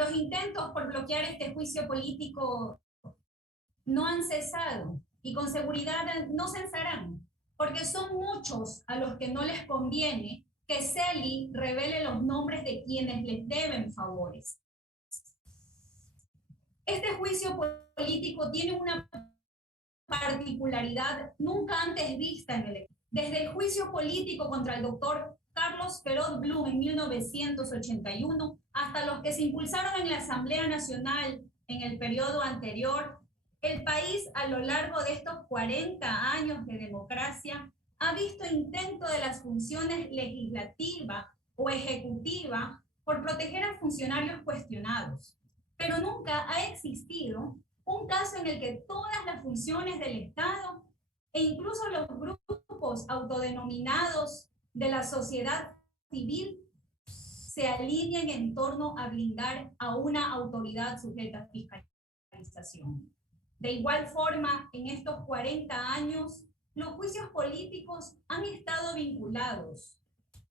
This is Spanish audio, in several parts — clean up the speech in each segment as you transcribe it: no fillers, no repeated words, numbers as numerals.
Los intentos por bloquear este juicio político no han cesado y con seguridad no cesarán, porque son muchos a los que no les conviene que CELI revele los nombres de quienes les deben favores. Este juicio político tiene una particularidad nunca antes vista en el. Desde el juicio político contra el doctor Carlos Perot Blum en 1981 hasta los que se impulsaron en la Asamblea Nacional en el periodo anterior, el país a lo largo de estos 40 años de democracia ha visto intento de las funciones legislativa o ejecutiva por proteger a funcionarios cuestionados, pero nunca ha existido un caso en el que todas las funciones del Estado e incluso los grupos autodenominados de la sociedad civil se alineen en torno a blindar a una autoridad sujeta a fiscalización. De igual forma, en estos 40 años, los juicios políticos han estado vinculados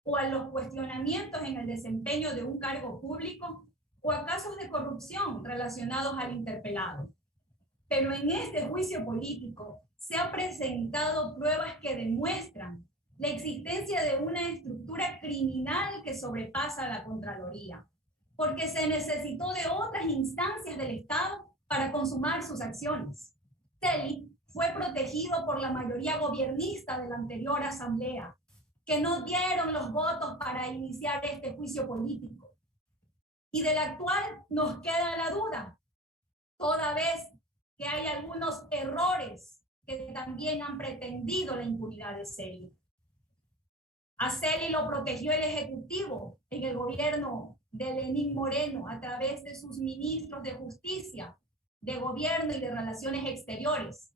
o a los cuestionamientos en el desempeño de un cargo público o a casos de corrupción relacionados al interpelado. Pero en este juicio político se han presentado pruebas que demuestran la existencia de una estructura criminal que sobrepasa la Contraloría, porque se necesitó de otras instancias del Estado para consumar sus acciones. CELI fue protegido por la mayoría gobiernista de la anterior asamblea, que no dieron los votos para iniciar este juicio político. Y del actual nos queda la duda, toda vez que hay algunos errores que también han pretendido la impunidad de CELI. A CELI lo protegió el Ejecutivo en el gobierno de Lenín Moreno a través de sus ministros de Justicia, de Gobierno y de Relaciones Exteriores,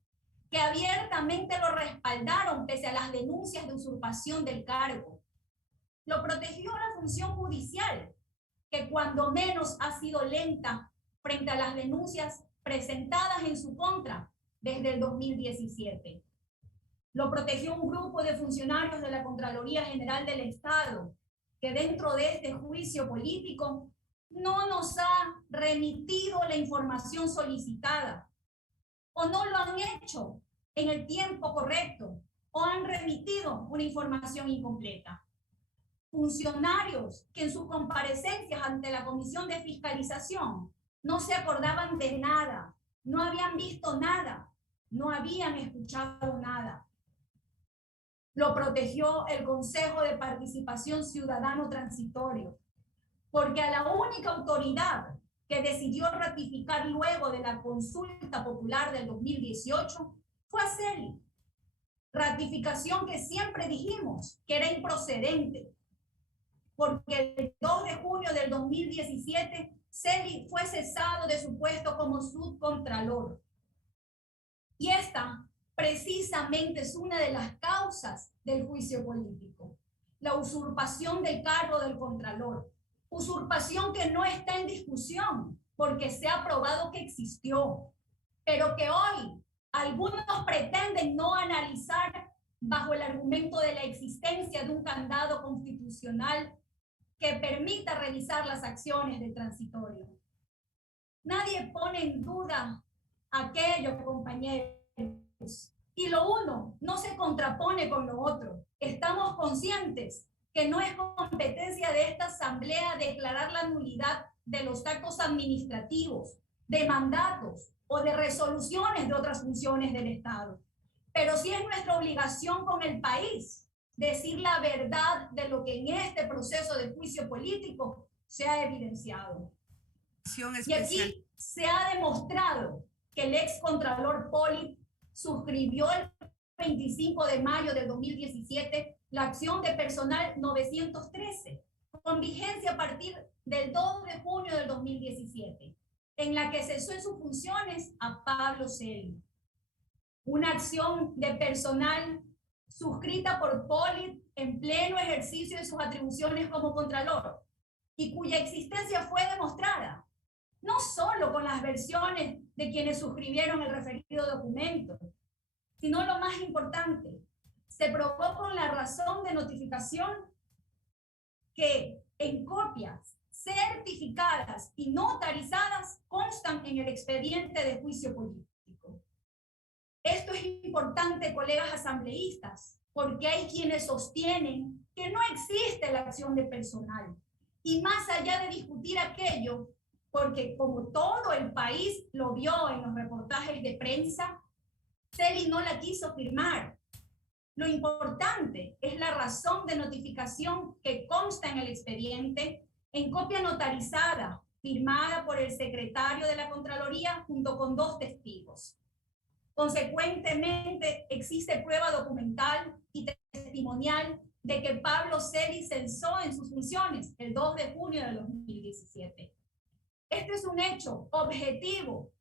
que abiertamente lo respaldaron pese a las denuncias de usurpación del cargo. Lo protegió la función judicial, que cuando menos ha sido lenta frente a las denuncias presentadas en su contra desde el 2017. Lo protegió un grupo de funcionarios de la Contraloría General del Estado, que dentro de este juicio político no nos ha remitido la información solicitada, o no lo han hecho en el tiempo correcto, o han remitido una información incompleta. Funcionarios que en sus comparecencias ante la Comisión de Fiscalización no se acordaban de nada, no habían visto nada, no habían escuchado nada. Lo protegió el Consejo de Participación Ciudadano Transitorio, porque a la única autoridad que decidió ratificar luego de la consulta popular del 2018 fue a CELI. Ratificación que siempre dijimos que era improcedente, porque el 2 de junio del 2017 CELI fue cesado de su puesto como subcontralor. Y esta precisamente es una de las causas del juicio político, la usurpación del cargo del contralor, usurpación que no está en discusión porque se ha probado que existió, pero que hoy algunos pretenden no analizar bajo el argumento de la existencia de un candado constitucional que permita revisar las acciones del transitorio. Nadie pone en duda aquello, compañeros, y lo uno no se contrapone con lo otro. Estamos conscientes que no es competencia de esta asamblea declarar la nulidad de los actos administrativos, de mandatos o de resoluciones de otras funciones del Estado. Pero sí es nuestra obligación con el país decir la verdad de lo que en este proceso de juicio político se ha evidenciado. Y aquí se ha demostrado que el ex contralor Poli suscribió el 25 de mayo del 2017 la acción de personal 913, con vigencia a partir del 2 de junio del 2017, en la que cesó en sus funciones a Pablo CELI. Una acción de personal suscrita por Poli en pleno ejercicio de sus atribuciones como contralor y cuya existencia fue demostrada no solo con las versiones de quienes suscribieron el referido documento, sino lo más importante, se probó con la razón de notificación que en copias certificadas y notarizadas constan en el expediente de juicio político. Esto es importante, colegas asambleístas, porque hay quienes sostienen que no existe la acción de personal. Y más allá de discutir aquello, porque como todo el país lo vio en los reportajes de prensa, Celi no la quiso firmar. Lo importante es la razón de notificación que consta en el expediente en copia notarizada, firmada por el secretario de la Contraloría junto con 2 testigos. Consecuentemente, existe prueba documental y testimonial de que Pablo Celi cesó en sus funciones el 2 de junio de 2017. Este es un hecho objetivo,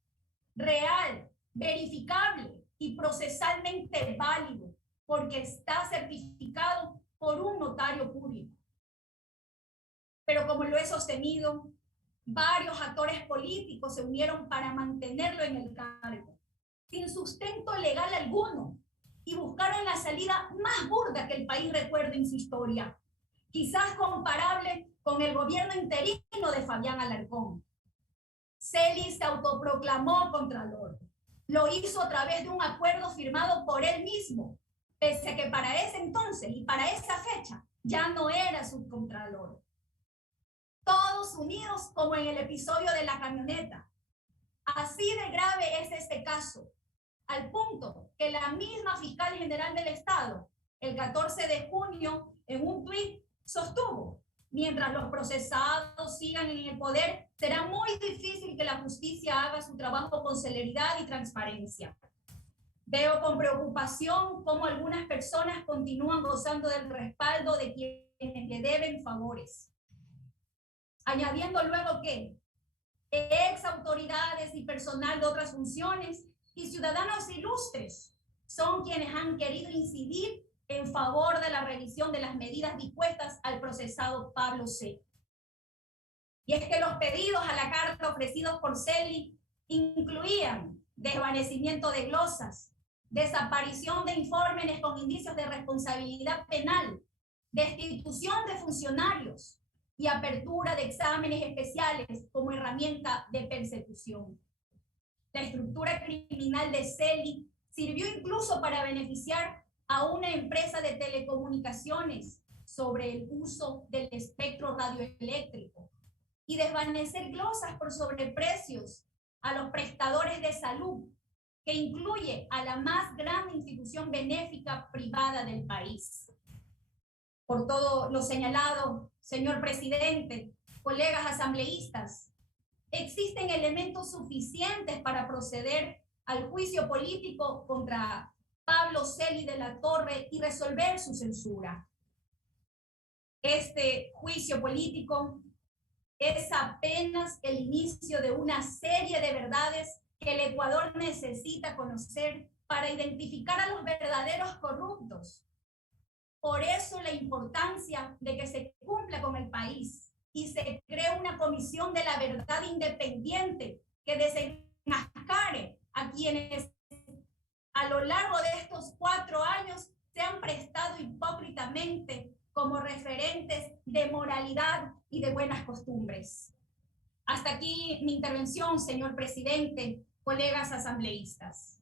real, verificable y procesalmente válido, porque está certificado por un notario público. Pero como lo he sostenido, varios actores políticos se unieron para mantenerlo en el cargo, sin sustento legal alguno, y buscaron la salida más burda que el país recuerde en su historia, quizás comparable con el gobierno interino de Fabián Alarcón. Celi se autoproclamó contralor. Lo hizo a través de un acuerdo firmado por él mismo, pese a que para ese entonces y para esa fecha ya no era subcontralor. Todos unidos como en el episodio de la camioneta. Así de grave es este caso, al punto que la misma fiscal general del Estado, el 14 de junio, en un tuit, sostuvo: mientras los procesados sigan en el poder, será muy difícil que la justicia haga su trabajo con celeridad y transparencia. Veo con preocupación cómo algunas personas continúan gozando del respaldo de quienes le deben favores. Añadiendo luego que ex autoridades y personal de otras funciones y ciudadanos ilustres son quienes han querido incidir en favor de la revisión de las medidas dispuestas al procesado Pablo Celi. Y es que los pedidos a la carta ofrecidos por Celi incluían desvanecimiento de glosas, desaparición de informes con indicios de responsabilidad penal, destitución de funcionarios y apertura de exámenes especiales como herramienta de persecución. La estructura criminal de Celi sirvió incluso para beneficiar a una empresa de telecomunicaciones sobre el uso del espectro radioeléctrico y desvanecer glosas por sobreprecios a los prestadores de salud, que incluye a la más grande institución benéfica privada del país. Por todo lo señalado, señor presidente, colegas asambleístas, existen elementos suficientes para proceder al juicio político contra Pablo Celi de la Torre y resolver su censura. Este juicio político es apenas el inicio de una serie de verdades que el Ecuador necesita conocer para identificar a los verdaderos corruptos. Por eso la importancia de que se cumpla con el país y se cree una comisión de la verdad independiente que desenmascare a quienes a lo largo de estos 4 años se han prestado hipócritamente como referentes de moralidad y de buenas costumbres. Hasta aquí mi intervención, señor presidente, colegas asambleístas.